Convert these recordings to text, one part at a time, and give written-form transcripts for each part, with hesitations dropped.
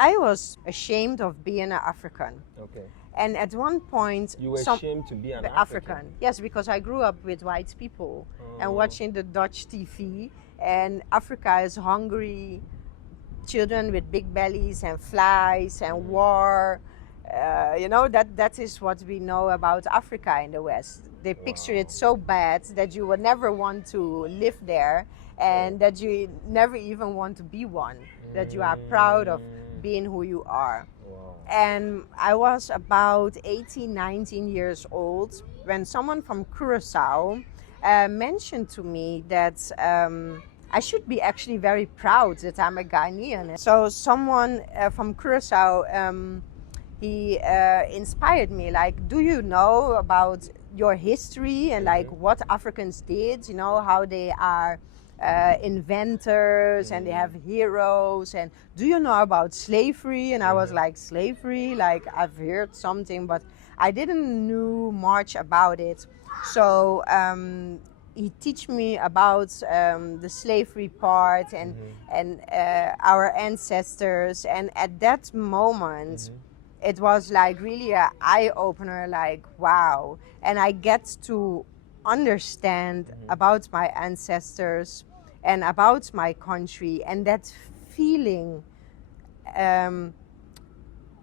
I was ashamed of being an African. Okay. And at one point, You were ashamed to be an African. Yes, because I grew up with white people and Oh. watching the Dutch TV, and Africa is hungry, children with big bellies and flies and war. That is what we know about Africa in the West. They picture it so bad that you would never want to live there, and that you never even want to be one, that you are proud of being who you are. Wow. And I was about 18, 19 years old when someone from Curacao mentioned to me that I should be actually very proud that I'm a Ghanaian. So someone from Curacao, he inspired me, like, do you know about your history and like what Africans did, how they are inventors and they have heroes, and do you know about slavery? And I was like, slavery, like I've heard something, but I didn't know much about it. So he teach me about the slavery part and our ancestors, and at that moment it was like really an eye-opener, like wow. And I get to understand about my ancestors and about my country, and that feeling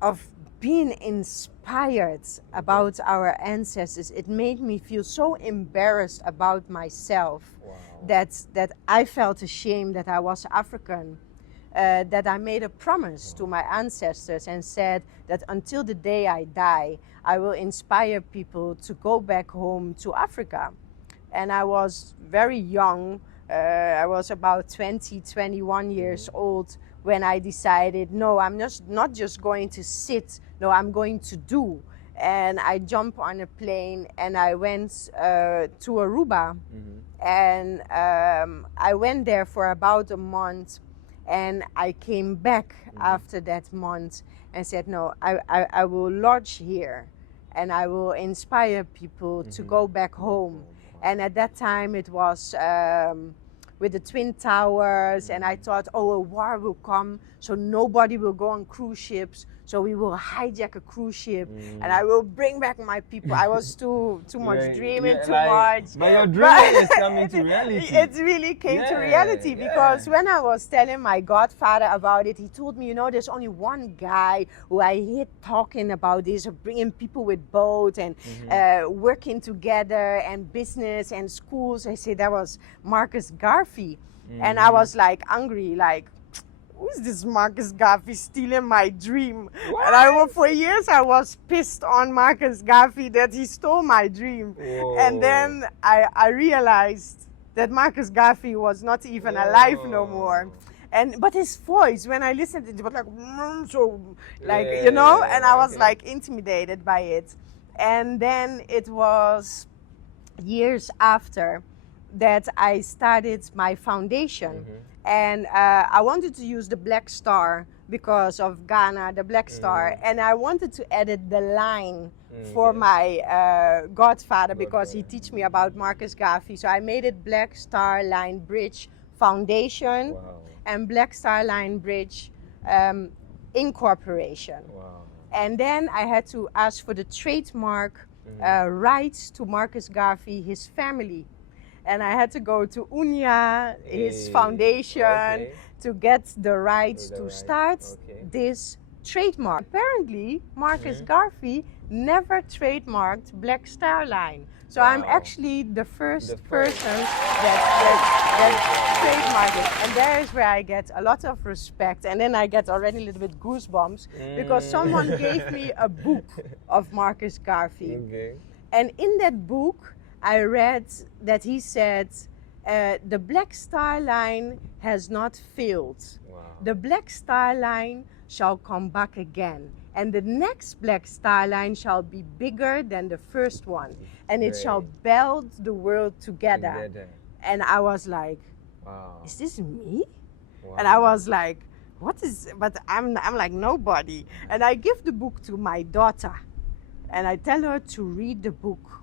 of being inspired about our ancestors, it made me feel so embarrassed about myself. Wow. that I felt ashamed that I was African. That I made a promise to my ancestors and said that until the day I die, I will inspire people to go back home to Africa. And I was very young. I was about 20, 21 years old when I decided, no, I'm not just going to sit, no, I'm going to do. And I jumped on a plane and I went to Aruba. And I went there for about a month. And I came back after that month and said, no, I will lodge here and I will inspire people to go back home. And at that time it was with the Twin Towers, and I thought, oh, a war will come, so nobody will go on cruise ships. So we will hijack a cruise ship, and I will bring back my people. I was too much dreaming, too much. But your dream is coming to reality. It really came to reality because when I was telling my godfather about it, he told me, there's only one guy who I hear talking about this, of bringing people with boats and working together and business and schools. I said that was Marcus Garvey. And I was like angry, like, who's this Marcus Garvey stealing my dream? What? And for years I was pissed on Marcus Garvey that he stole my dream. Whoa. And then I realized that Marcus Garvey was not even alive no more. But his voice, when I listened to it, was like, and I was like intimidated by it. And then it was years after that I started my foundation. And I wanted to use the black star because of Ghana, the black star. And I wanted to edit the line for my godfather because he teach me about Marcus Garvey. So I made it Black Star Line Bridge Foundation and Black Star Line Bridge Incorporation. Wow. And then I had to ask for the trademark rights to Marcus Garvey, his family. And I had to go to UNIA, his foundation, to get the rights to start this trademark. Apparently, Marcus Garvey never trademarked Black Star Line. So I'm actually the first person that trademarked it. And there is where I get a lot of respect. And then I get already a little bit goosebumps because someone gave me a book of Marcus Garvey. And in that book, I read that he said, the Black Star Line has not failed. Wow. The Black Star Line shall come back again. And the next Black Star Line shall be bigger than the first one. And it shall build the world together. And I was like, wow. Is this me? Wow. And I was like, what is, but I'm like nobody. And I give the book to my daughter. And I tell her to read the book.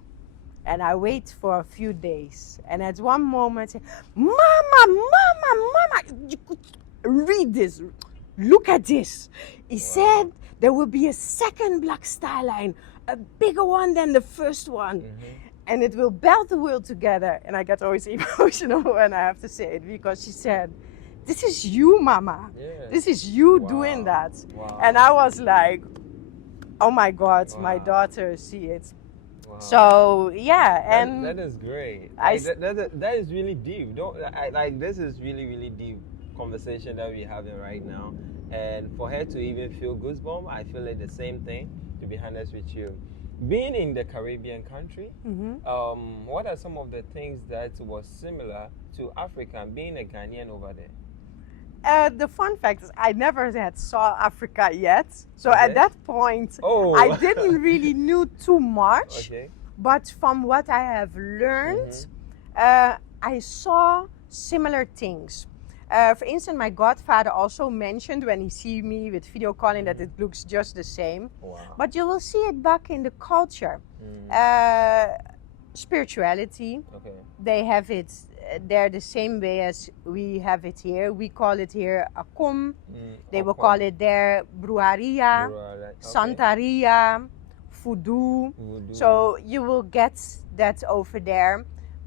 And I wait for a few days. And at one moment, I say, Mama, you could read this. Look at this. He said there will be a second Black Star Line, a bigger one than the first one. And it will belt the world together. And I get always emotional when I have to say it, because she said, this is you, Mama. Yeah. This is you doing that. Wow. And I was like, oh my God, my daughter see it. Wow. So yeah, and that is great. That is really deep. This is really deep conversation that we're having right now. And for her to even feel goosebumps, I feel like the same thing, to be honest with you. Being in the Caribbean country, what are some of the things that was similar to Africa, being a Ghanaian over there? The fun fact is I never had saw Africa yet. So at that point, I didn't really knew too much. But from what I have learned, I saw similar things. For instance, my godfather also mentioned when he see me with video calling that it looks just the same. Wow. But you will see it back in the culture. Spirituality, they have it there the same way as we have it here. We call it here Akum. They will call it there Bruaria, Santaria, Voodoo. So you will get that over there.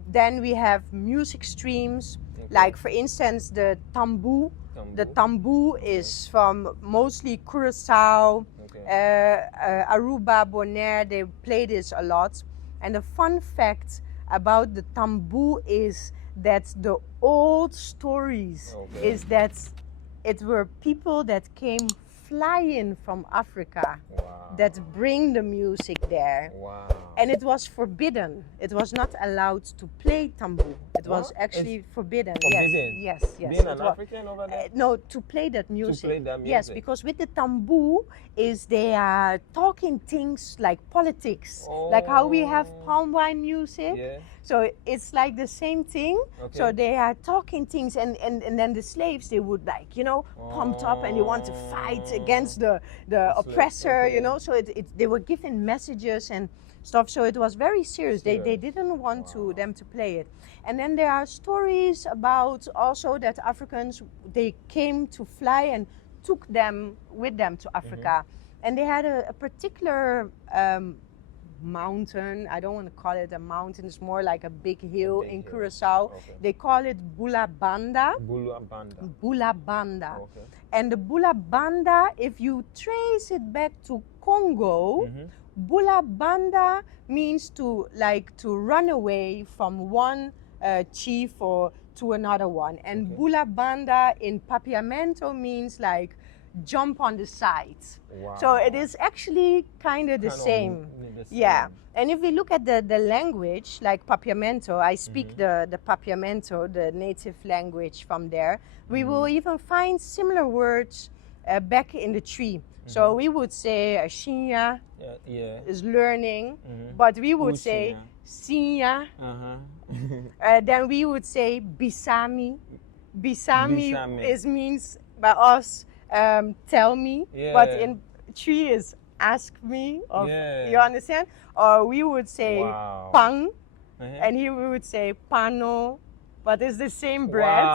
Then we have music streams. Like for instance, the tambu. The tambu is from mostly Curacao, Aruba, Bonaire. They play this a lot. And the fun fact about the tambu is that the old stories is that it were people that came flying from Africa that bring the music there. And it was forbidden. It was not allowed to play tambu. It was actually forbidden. Yes. Being an African over there? No, to play that music. To play that music. Yes, because with the tambu is they are talking things like politics, like how we have palm wine music. So it's like the same thing. So they are talking things, and then the slaves, they would like, you know, pumped up and they want to fight against the oppressor, you know. So they were given messages and stuff. So it was very serious. They didn't want them to play it. And then there are stories about also that Africans, they came to fly and took them with them to Africa. And they had a particular mountain. I don't want to call it a mountain. It's more like a big hill in Curacao. They call it Bulabanda. Bulabanda. And the Bulabanda, if you trace it back to Congo, Bulabanda means to run away from one chief or to another one. And Bulabanda in Papiamento means like jump on the side. So it is actually kind of the same. Yeah. And if we look at the language, like Papiamento, I speak the Papiamento, the native language from there. We will even find similar words back in the tree. So we would say Shinya is learning, but we would say Sinya. Then we would say Bisami. Bisami means by us tell me, but in tree is ask me. You understand? Or we would say Pang, and he would say Pano. But it's the same bread.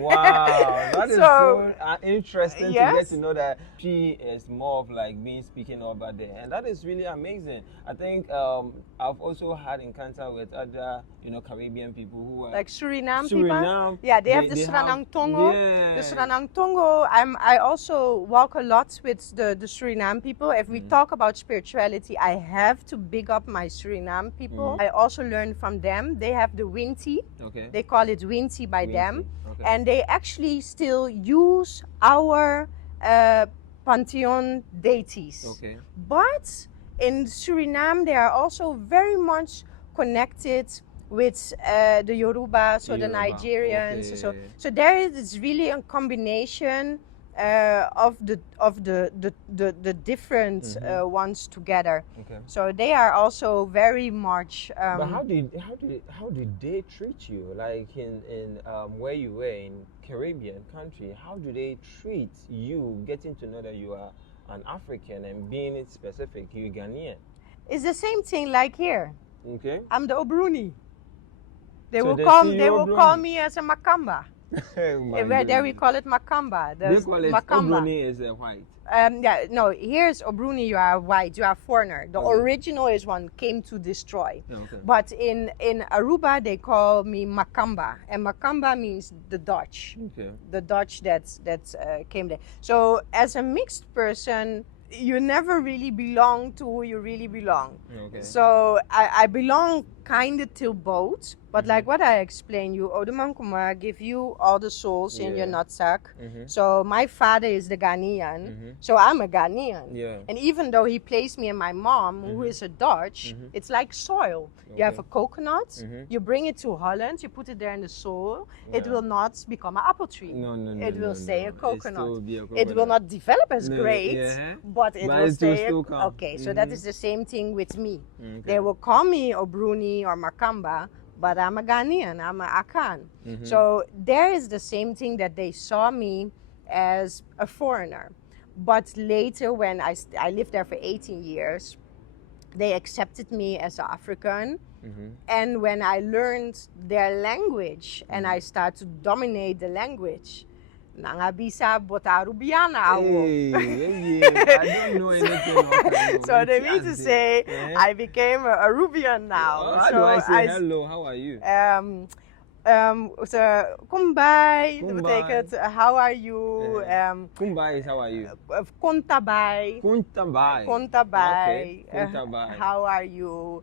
Wow, that is so interesting to get to know that she is more of like being speaking over there, and that is really amazing. I think I've also had encounter with other, Caribbean people who are like Suriname people. Yeah, they have the Suriname Tongo. The Suriname Tongo. I also walk a lot with the Suriname people. If we talk about spirituality, I have to big up my Suriname people. I also learn from them. They have the Winti. They call it Winti by them. And they actually still use our pantheon deities. But in Suriname, they are also very much connected with the Yoruba, so the Nigerians. So there is really a combination of the different ones together. So they are also very much. But how did they treat you? Like in where you were in Caribbean country, how do they treat you? Getting to know that you are an African and being it specific, you Ghanaian. It's the same thing like here. Okay. I'm the Obruni. They will call me as a Makamba. Oh my Where there we goodness. call it Makamba. They call it Obroni is white. Yeah, no, here's Obruni, you are white, you are foreigner. The Okay. original is one came to destroy. Okay. But in Aruba, they call me Makamba. And Makamba means the Dutch. Okay. The Dutch that's came there. So as a mixed person, you never really belong to who you really belong. Okay. So I belong kind of to both, but like what I explained, you Odumankuma give you all the souls in your Yeah. nutsack. Mm-hmm. So my father is the Ghanaian, so I'm a Ghanaian. Yeah. And even though he placed me and my mom, who is a Dutch, it's like soil. You have a Okay. coconut, you bring it to Holland, you put it there in the soil, it Yeah. will not become an apple tree. No. It will stay a It coconut. still be a It will coconut. not develop as No, great, yeah. but it But will it will stay. still come. Okay, so that is the same thing with me. Okay. They will call me Obruni or Makamba, but I'm a Ghanaian, I'm a Akan. So there is the same thing that they saw me as a foreigner. But later, when I lived there for 18 years, they accepted me as an African. And when I learned their language and I started to dominate the language, Nangabisa Botarubiana awo. Hey, I don't know anything of that. So they mean to say Yeah. I became a Rubian now. How so do I say hello? How are you? So Kumbai, dat Kumbai. betekent how are you? Kumbai is how are you? Kontabai. Kuntabai. Kontabai. Okay. Kuntabai. How are you?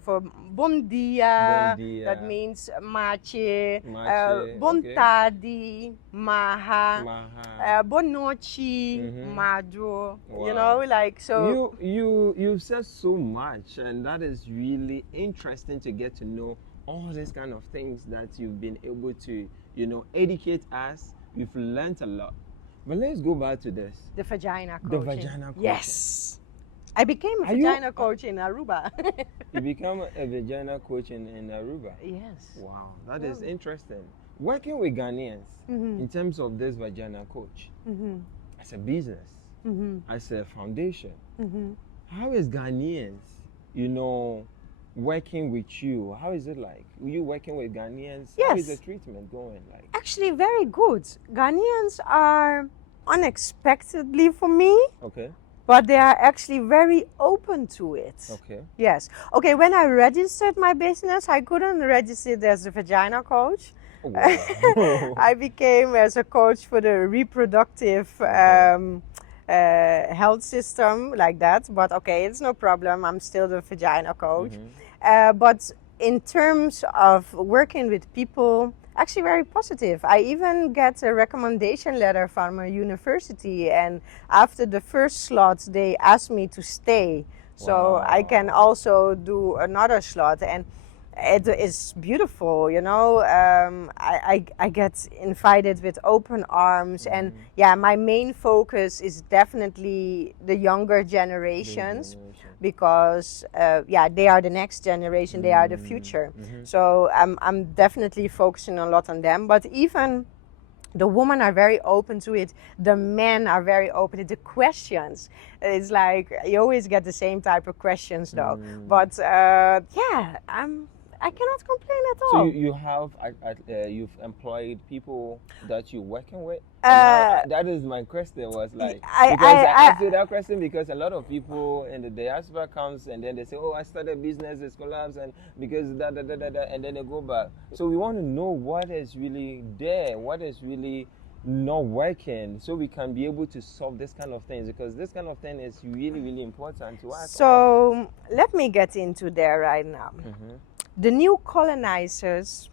For bon dia, Bon dia. that means mache. Mache, Bon okay. tardi, maha. Maha. Bon nochi, madro. Wow. You know, like so. You've said so much, and that is really interesting to get to know all these kind of things that you've been able to, educate us. We've learned a lot. But let's go back to this. The vagina The coaching. vagina coaching. Yes. I became a Are you- vagina coach in Aruba. You become a vagina coach in Aruba. Yes. Wow, that is interesting. Working with Ghanaians in terms of this vagina coach as a business, as a foundation, how is Ghanaians, working with you? How is it like? Were you working with Ghanaians? How is the Yes. treatment going like? Actually, very good. Ghanaians are unexpectedly for me, Okay, but they are actually very open to it. okay. Yes. Okay, when I registered my business, I couldn't register it as a vagina coach. Oh, wow. I became as a coach for the reproductive health system, like that. But okay, it's no problem. I'm still the vagina coach. But in terms of working with people, actually very positive. I even get a recommendation letter from a university, and after the first slot, they asked me to stay. So I can also do another slot, and it is beautiful, I get invited with open arms, and my main focus is definitely the younger generations, because they are the next generation, they are the future. So I'm definitely focusing a lot on them, but even the women are very open to it. The men are very open to the questions. It's like you always get the same type of questions, though. But I cannot complain at So all. you have you've employed people that you're working with. That is my question. Was like I asked you that question because a lot of people in the diaspora comes and then they say, "Oh, I started business, it's collapsed, and because and then they go back." So we want to know what is really there, what is really not working, so we can be able to solve this kind of things, because this kind of thing is really, really important to us. So let me get into there right now. The new colonizers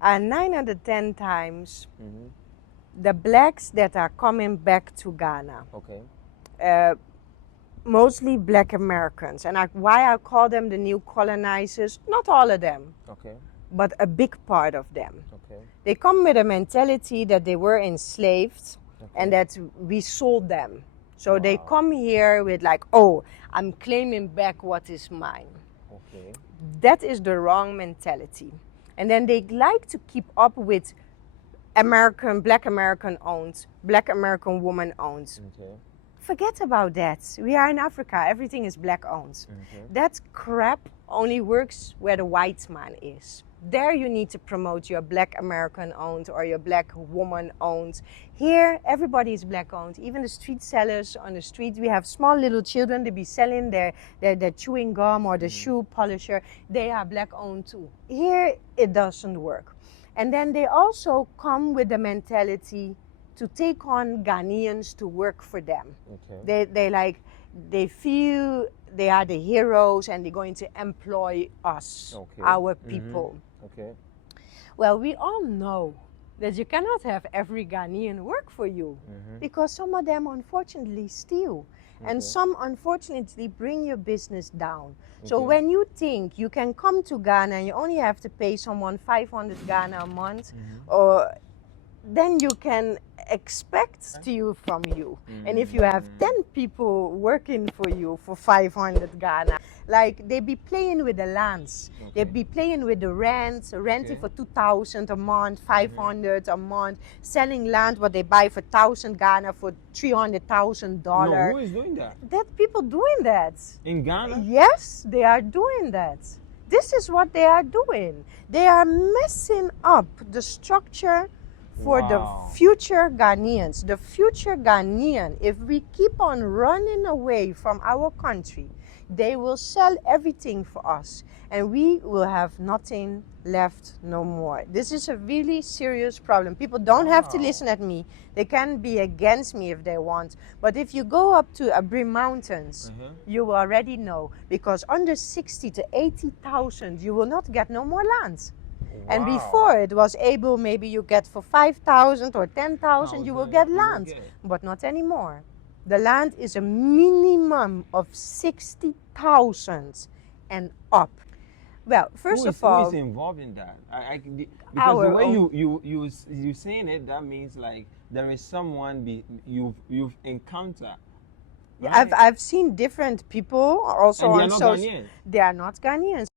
are 9 out of 10 times the blacks that are coming back to Ghana. Okay. Mostly black Americans. And why I call them the new colonizers, not all of them, Okay. but a big part of them. Okay. They come with a mentality that they were enslaved and that we sold them. So they come here with like, oh, I'm claiming back what is mine. Okay. That is the wrong mentality. And then they like to keep up with black American owned, black American woman owned. Okay. Forget about that. We are in Africa, everything is black owned. That crap only works where the white man is. There you need to promote your black American owned or your black woman owned. Here, everybody is black owned. Even the street sellers on the street, we have small little children, they be selling their chewing gum or the shoe polisher. They are black owned too. Here, it doesn't work. And then they also come with the mentality to take on Ghanaians to work for them. Okay. They feel they are the heroes and they're going to employ us, our people. Okay. Well, we all know that you cannot have every Ghanaian work for you because some of them unfortunately steal and some unfortunately bring your business down. So when you think you can come to Ghana and you only have to pay someone 500 Ghana a month, or then you can expect steal from you. And if you have 10 people working for you for 500 Ghana, like they be playing with the lands. They be playing with the rents, renting for 2,000 a month, 500 a month, selling land what they buy for 1,000 Ghana for $300,000. No, who is doing that? That people doing that. In Ghana? Yes, they are doing that. This is what they are doing. They are messing up the structure for the future Ghanaians. The future Ghanaian, if we keep on running away from our country, they will sell everything for us and we will have nothing left no more. This is a really serious problem. People don't have to listen at me. They can be against me if they want. But if you go up to Abri Mountains, you will already know, because under 60 to 80,000, you will not get no more lands. And before it was able, maybe you get for 5,000 or 10,000, you will get land, but not anymore. The land is a minimum of 60,000 and up. Well, first of all, who is involved in that? Because the way you saying it, that means like there is someone you've encountered. Right? I've seen different people also and on social. They are not Ghanaians.